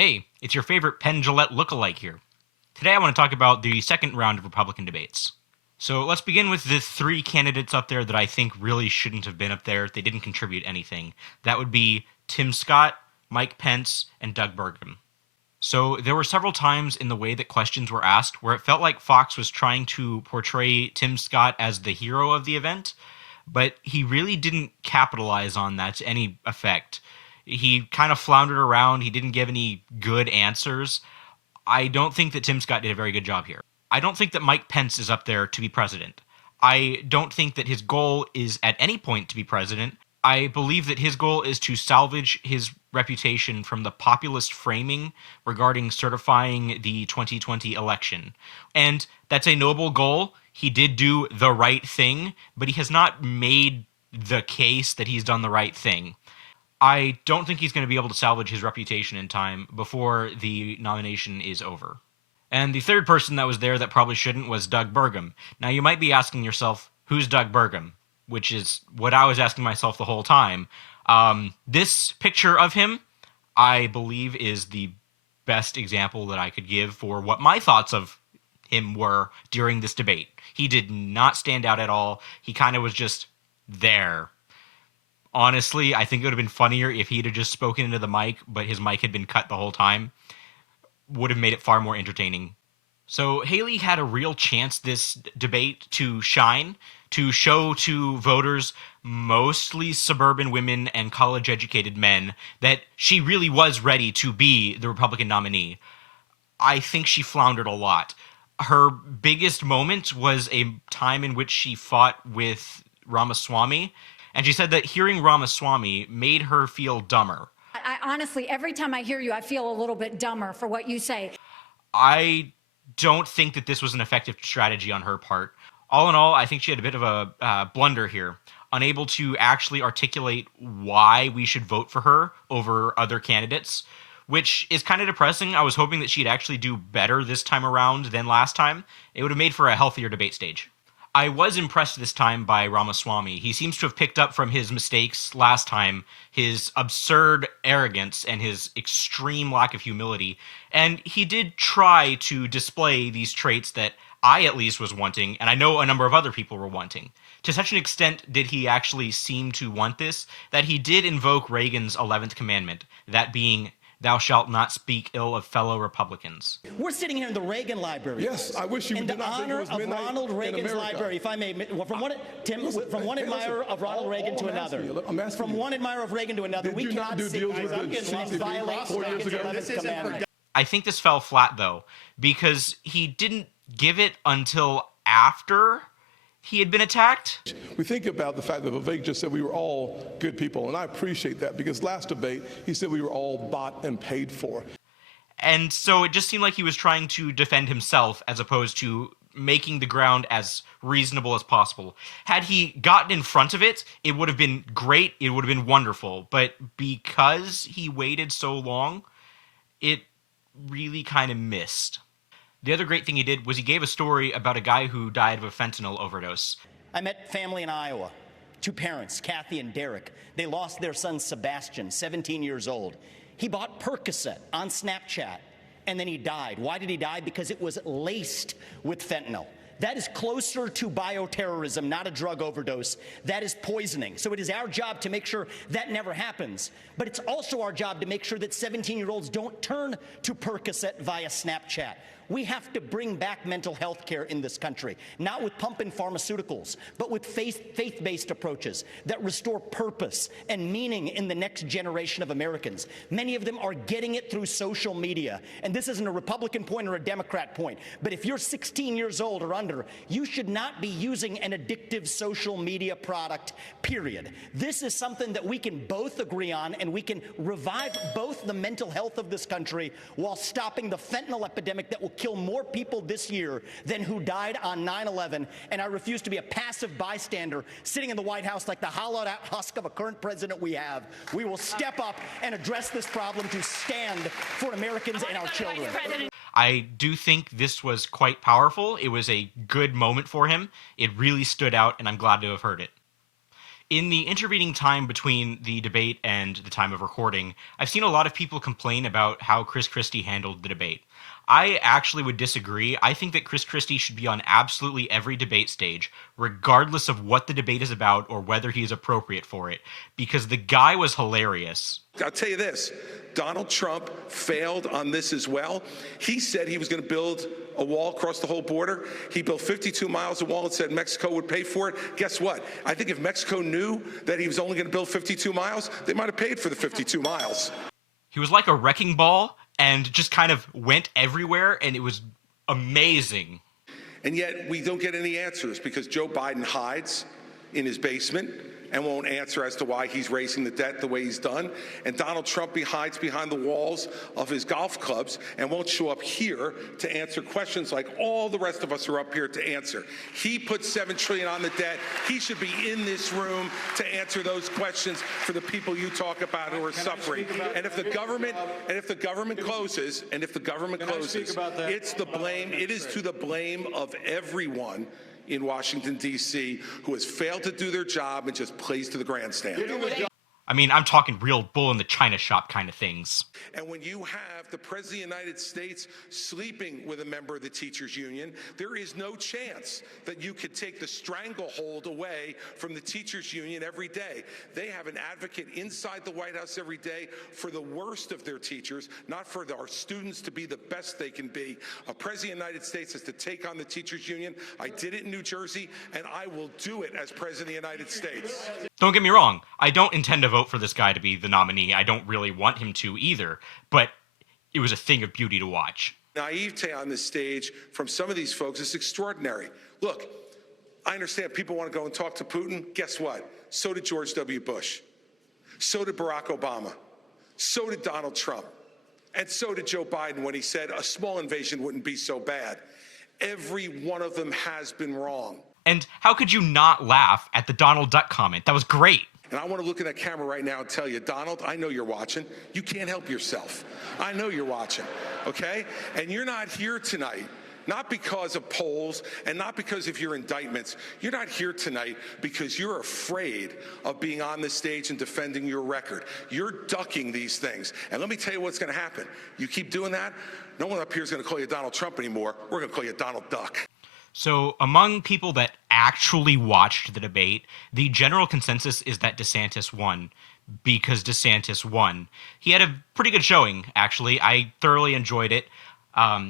Hey, it's your favorite Penn Jillette lookalike here. Today I want to talk about the second round of Republican debates. So let's begin with the three candidates up there that I think really shouldn't have been up there. They didn't contribute anything. That would be Tim Scott, Mike Pence, and Doug Burgum. So there were several times in the way that questions were asked where it felt like Fox was trying to portray Tim Scott as the hero of the event, but he really didn't capitalize on that to any effect. He kind of floundered around. He didn't give any good answers. I don't think that Tim Scott did a very good job here. I don't think that Mike Pence is up there to be president. I don't think that his goal is at any point to be president. I believe that his goal is to salvage his reputation from the populist framing regarding certifying the 2020 election. And that's a noble goal. He did do the right thing, but he has not made the case that he's done the right thing. I don't think he's going to be able to salvage his reputation in time before the nomination is over. And the third person that was there that probably shouldn't was Doug Burgum. Now, you might be asking yourself, who's Doug Burgum? Which is what I was asking myself the whole time. This picture of him, I believe, is the best example that I could give for what my thoughts of him were during this debate. He did not stand out at all. He kind of was just there. Honestly, I think it would have been funnier if he'd have just spoken into the mic, but his mic had been cut the whole time. Would have made it far more entertaining. So Haley had a real chance this debate to shine, to show to voters, mostly suburban women and college-educated men, that she really was ready to be the Republican nominee. I think she floundered a lot. Her biggest moment was a time in which she fought with Ramaswamy, and she said that hearing Ramaswamy made her feel dumber. I honestly, every time I hear you, I feel a little bit dumber for what you say. I don't think that this was an effective strategy on her part. All in all, I think she had a bit of a blunder here, unable to actually articulate why we should vote for her over other candidates, which is kind of depressing. I was hoping that she'd actually do better this time around than last time. It would have made for a healthier debate stage. I was impressed this time by Ramaswamy. He seems to have picked up from his mistakes last time, his absurd arrogance and his extreme lack of humility, and he did try to display these traits that I at least was wanting, and I know a number of other people were wanting. To such an extent did he actually seem to want this, that he did invoke Reagan's 11th commandment, that being, "Thou shalt not speak ill of fellow Republicans." We're sitting here in the Reagan Library. Yes, I wish you in did the not think it honor was of midnight Ronald in Reagan's America. library, if I may, from one admirer of Ronald Reagan to another. From one admirer of Reagan to another, we cannot see violate Reagan's 11th commandment. I think this fell flat, though, because he didn't give it until after he had been attacked. We think about the fact that Vivek just said we were all good people, and I appreciate that because last debate he said we were all bought and paid for. And so it just seemed like he was trying to defend himself as opposed to making the ground as reasonable as possible. Had he gotten in front of it, it would have been great, it would have been wonderful, but because he waited so long, it really kind of missed. The other great thing he did was he gave a story about a guy who died of a fentanyl overdose. I met family in Iowa, two parents, Kathy and Derek. They lost their son, Sebastian, 17 years old. He bought Percocet on Snapchat, and then he died. Why did he die? Because it was laced with fentanyl. That is closer to bioterrorism, not a drug overdose. That is poisoning. So it is our job to make sure that never happens. But it's also our job to make sure that 17-year-olds don't turn to Percocet via Snapchat. We have to bring back mental health care in this country, not with pump-in pharmaceuticals, but with faith-based approaches that restore purpose and meaning in the next generation of Americans. Many of them are getting it through social media. And this isn't a Republican point or a Democrat point, but if you're 16 years old or under, you should not be using an addictive social media product, period. This is something that we can both agree on, and we can revive both the mental health of this country while stopping the fentanyl epidemic that will kill more people this year than who died on 9/11, and I refuse to be a passive bystander sitting in the White House like the hollowed out husk of a current president we have. We will step up and address this problem to stand for Americans and our children. I do think this was quite powerful. It was a good moment for him. It really stood out, and I'm glad to have heard it. In the intervening time between the debate and the time of recording, I've seen a lot of people complain about how Chris Christie handled the debate. I actually would disagree. I think that Chris Christie should be on absolutely every debate stage, regardless of what the debate is about or whether he is appropriate for it, because the guy was hilarious. I'll tell you this, Donald Trump failed on this as well. He said he was going to build a wall across the whole border. He built 52 miles of wall and said Mexico would pay for it. Guess what? I think if Mexico knew that he was only going to build 52 miles, they might have paid for the 52 miles. He was like a wrecking ball and just kind of went everywhere, and it was amazing. And yet we don't get any answers because Joe Biden hides in his basement and won't answer as to why he's raising the debt the way he's done. And Donald Trump hides behind the walls of his golf clubs and won't show up here to answer questions like all the rest of us are up here to answer. He put $7 trillion on the debt. He should be in this room to answer those questions for the people you talk about who are suffering. And if the government closes, it's the blame. It is to the blame of everyone in Washington, D.C., who has failed to do their job and just plays to the grandstand. I mean, I'm talking real bull in the china shop kind of things. And when you have the President of the United States sleeping with a member of the teachers union, there is no chance that you could take the stranglehold away from the teachers union every day. They have an advocate inside the White House every day for the worst of their teachers, not for our students to be the best they can be. A President of the United States has to take on the teachers union. I did it in New Jersey, and I will do it as President of the United States. Don't get me wrong. I don't intend to vote for this guy to be the nominee. I don't really want him to either, but it was a thing of beauty to watch. Naivete on this stage from some of these folks is extraordinary. Look, I understand people want to go and talk to Putin. Guess what? So did George W. Bush. So did Barack Obama. So did Donald Trump. And so did Joe Biden when he said a small invasion wouldn't be so bad. Every one of them has been wrong. And how could you not laugh at the Donald Duck comment? That was great. And I want to look in that camera right now and tell you, Donald, I know you're watching. You can't help yourself. I know you're watching, okay? And you're not here tonight, not because of polls and not because of your indictments. You're not here tonight because you're afraid of being on the stage and defending your record. You're ducking these things. And let me tell you what's going to happen. You keep doing that, no one up here is going to call you Donald Trump anymore. We're going to call you Donald Duck. So among people that actually watched the debate, the general consensus is that DeSantis won because DeSantis won. He had a pretty good showing, actually. I thoroughly enjoyed it.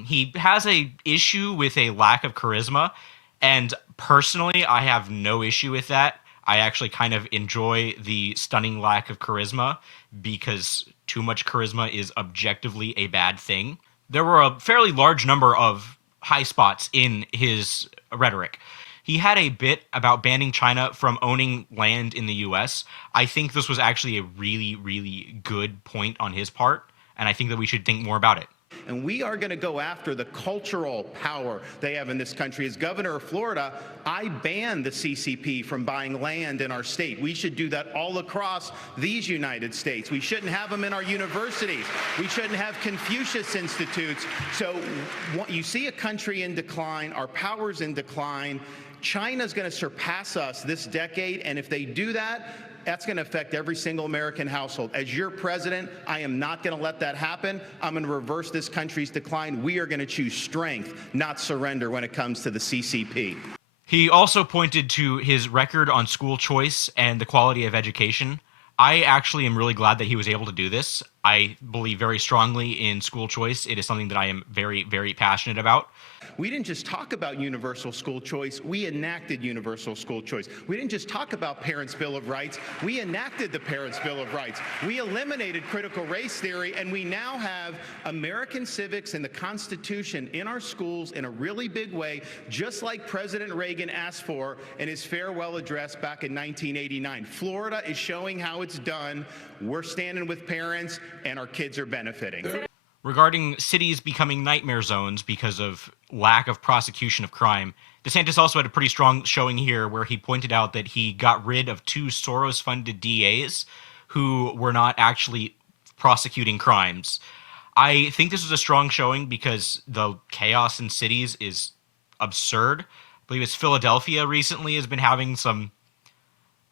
He has a issue with a lack of charisma, and personally, I have no issue with that. I actually kind of enjoy the stunning lack of charisma because too much charisma is objectively a bad thing. There were a fairly large number of high spots in his rhetoric. He had a bit about banning China from owning land in the U.S. I think this was actually a really, really good point on his part, and I think that we should think more about it. And we are going to go after the cultural power they have in this country. As governor of Florida, I banned the CCP from buying land in our state. We should do that all across these United States. We shouldn't have them in our universities. We shouldn't have Confucius Institutes. So you see a country in decline, our power's in decline. China's going to surpass us this decade, and if they do that, that's going to affect every single American household. As your president, I am not going to let that happen. I'm going to reverse this country's decline. We are going to choose strength, not surrender when it comes to the CCP. He also pointed to his record on school choice and the quality of education. I actually am really glad that he was able to do this. I believe very strongly in school choice. It is something that I am very, very passionate about. We didn't just talk about universal school choice, we enacted universal school choice. We didn't just talk about Parents' Bill of Rights, we enacted the Parents' Bill of Rights. We eliminated critical race theory, and we now have American civics and the Constitution in our schools in a really big way, just like President Reagan asked for in his farewell address back in 1989. Florida is showing how it's done. We're standing with parents, and our kids are benefiting. Regarding cities becoming nightmare zones because of lack of prosecution of crime, DeSantis also had a pretty strong showing here where he pointed out that he got rid of 2 Soros-funded DAs who were not actually prosecuting crimes. I think this was a strong showing because the chaos in cities is absurd. I believe it's Philadelphia recently has been having some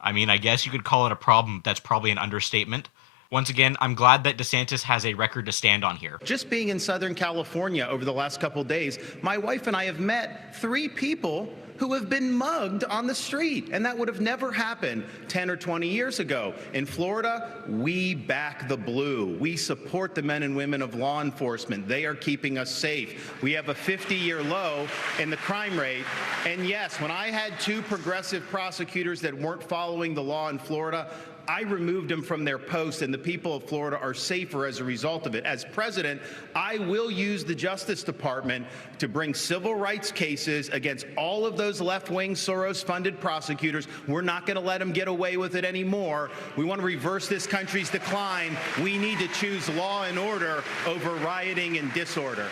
I mean, I guess you could call it a problem. That's probably an understatement. Once again, I'm glad that DeSantis has a record to stand on here. Just being in Southern California over the last couple of days, my wife and I have met 3 people who have been mugged on the street, and that would have never happened 10 or 20 years ago. In Florida, we back the blue. We support the men and women of law enforcement. They are keeping us safe. We have a 50-year low in the crime rate. And yes, when I had 2 progressive prosecutors that weren't following the law in Florida, I removed them from their post, and the people of Florida are safer as a result of it. As president, I will use the Justice Department to bring civil rights cases against all of those left-wing Soros-funded prosecutors. We're not going to let them get away with it anymore. We want to reverse this country's decline. We need to choose law and order over rioting and disorder.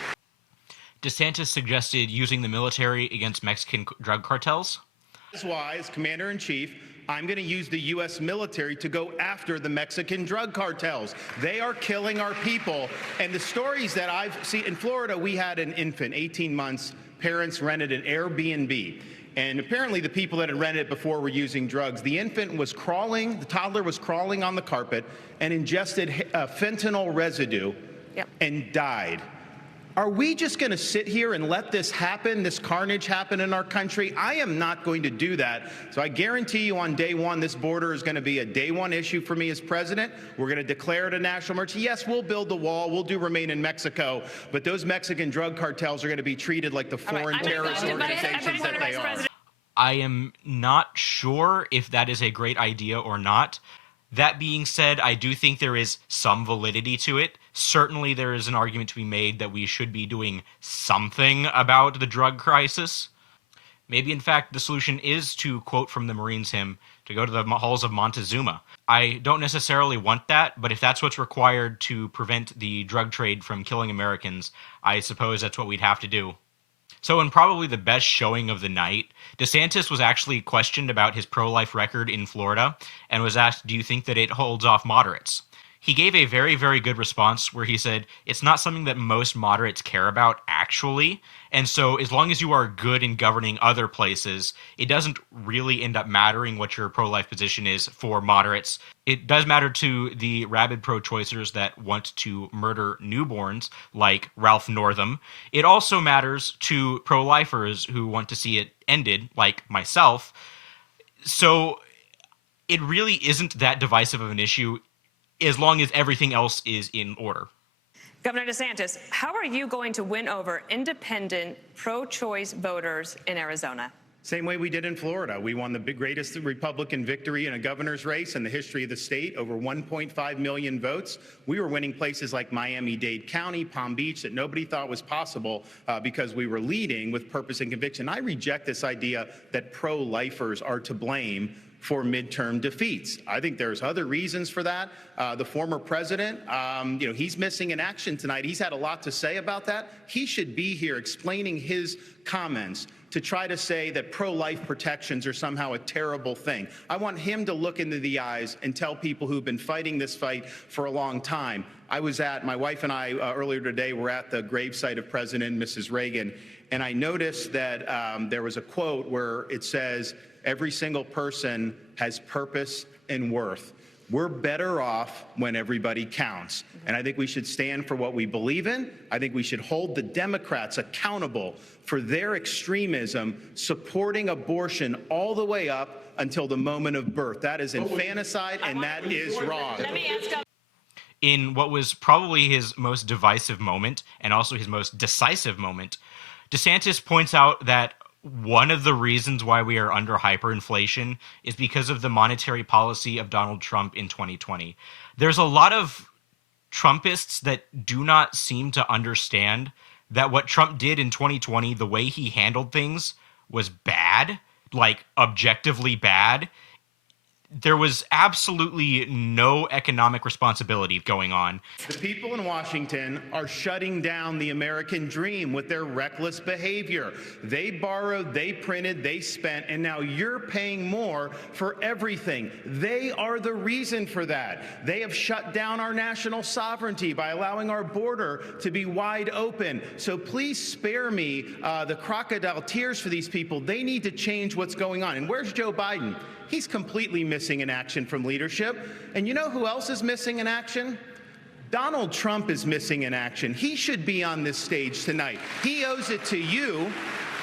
DeSantis suggested using the military against Mexican drug cartels. That's why, as commander-in-chief, I'm going to use the U.S. military to go after the Mexican drug cartels. They are killing our people. And the stories that I've seen in Florida, we had an infant, 18 months. Parents rented an Airbnb. And apparently the people that had rented it before were using drugs. The infant was crawling, the toddler was crawling on the carpet and ingested fentanyl residue and died. Are we just going to sit here and let this happen, this carnage happen in our country? I am not going to do that. So I guarantee you on day one, this border is going to be a day one issue for me as president. We're going to declare it a national emergency. Yes, we'll build the wall. We'll do remain in Mexico. But those Mexican drug cartels are going to be treated like the foreign terrorist organizations that they are. I am not sure if that is a great idea or not. That being said, I do think there is some validity to it. Certainly there is an argument to be made that we should be doing something about the drug crisis. Maybe, in fact, the solution is to quote from the Marines hymn, to go to the halls of Montezuma. I don't necessarily want that, but if that's what's required to prevent the drug trade from killing Americans, I suppose that's what we'd have to do. So in probably the best showing of the night, DeSantis was actually questioned about his pro-life record in Florida and was asked, do you think that it holds off moderates? He gave a very, very good response where he said, it's not something that most moderates care about, actually. And so as long as you are good in governing other places, it doesn't really end up mattering what your pro-life position is for moderates. It does matter to the rabid pro-choicers that want to murder newborns, like Ralph Northam. It also matters to pro-lifers who want to see it ended, like myself. So it really isn't that divisive of an issue, as long as everything else is in order. Governor DeSantis, how are you going to win over independent, pro-choice voters in Arizona? Same way we did in Florida. We won the greatest Republican victory in a governor's race in the history of the state, over 1.5 million votes. We were winning places like Miami-Dade County, Palm Beach, that nobody thought was possible because we were leading with purpose and conviction. I reject this idea that pro-lifers are to blame for midterm defeats. I think there's other reasons for that. The former president, he's missing in action tonight. He's had a lot to say about that. He should be here explaining his comments to try to say that pro-life protections are somehow a terrible thing. I want him to look into the eyes and tell people who've been fighting this fight for a long time. My wife and I earlier today were at the gravesite of President and Mrs. Reagan, and I noticed that there was a quote where it says, every single person has purpose and worth. We're better off when everybody counts. And I think we should stand for what we believe in. I think we should hold the Democrats accountable for their extremism, supporting abortion all the way up until the moment of birth. That is infanticide, and that is wrong. Let me ask In what was probably his most divisive moment, and also his most decisive moment, DeSantis points out that one of the reasons why we are under hyperinflation is because of the monetary policy of Donald Trump in 2020. There's a lot of Trumpists that do not seem to understand that what Trump did in 2020, the way he handled things, was bad, like objectively bad. There was absolutely no economic responsibility going on. The people in Washington are shutting down the American dream with their reckless behavior. They borrowed, they printed, they spent, and now you're paying more for everything. They are the reason for that. They have shut down our national sovereignty by allowing our border to be wide open. So please spare me the crocodile tears for these people. They need to change what's going on. And where's Joe Biden? He's completely missing in action from leadership. And you know who else is missing in action? Donald Trump is missing in action. He should be on this stage tonight. He owes it to you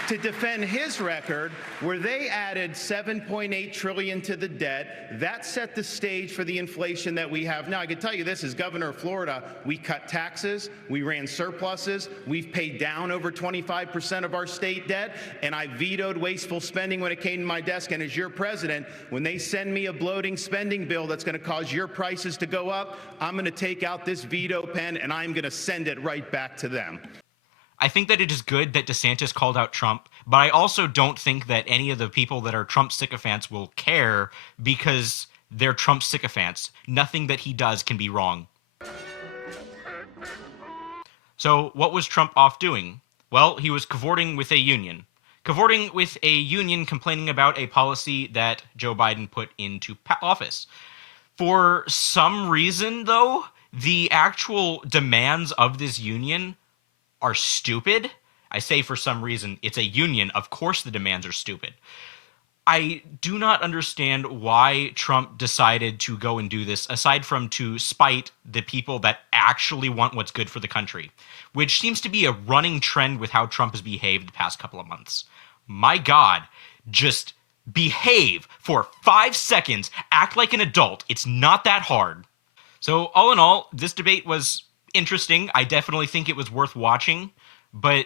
to defend his record where they added $7.8 trillion to the debt. That set the stage for the inflation that we have now. I can tell you this, as governor of Florida, we cut taxes, we ran surpluses, we've paid down over 25% of our state debt, and I vetoed wasteful spending when it came to my desk. And as your president, when they send me a bloating spending bill that's going to cause your prices to go up, I'm going to take out this veto pen and I'm going to send it right back to them. I think that it is good that DeSantis called out Trump, but I also don't think that any of the people that are Trump sycophants will care because they're Trump sycophants. Nothing that he does can be wrong. So what was Trump off doing? Well, he was cavorting with a union. Cavorting with a union complaining about a policy that Joe Biden put into office. For some reason, though, the actual demands of this union are stupid. I say for some reason, it's a union. Of course the demands are stupid. I do not understand why Trump decided to go and do this, aside from to spite the people that actually want what's good for the country, which seems to be a running trend with how Trump has behaved the past couple of months. My God, just behave for 5 seconds, act like an adult. It's not that hard. So all in all, this debate was interesting. I definitely think it was worth watching, but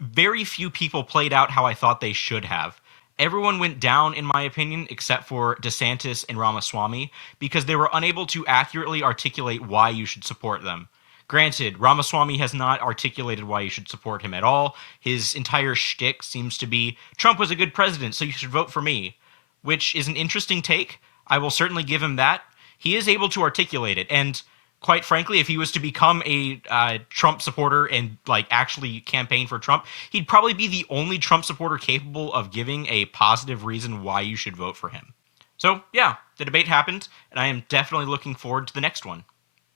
very few people played out how I thought they should have. Everyone went down, in my opinion, except for DeSantis and Ramaswamy, because they were unable to accurately articulate why you should support them. Granted, Ramaswamy has not articulated why you should support him at all. His entire shtick seems to be, Trump was a good president, so you should vote for me, which is an interesting take. I will certainly give him that. He is able to articulate it, and quite frankly, if he was to become a Trump supporter and actually campaign for Trump, he'd probably be the only Trump supporter capable of giving a positive reason why you should vote for him. So yeah, the debate happened, and I am definitely looking forward to the next one.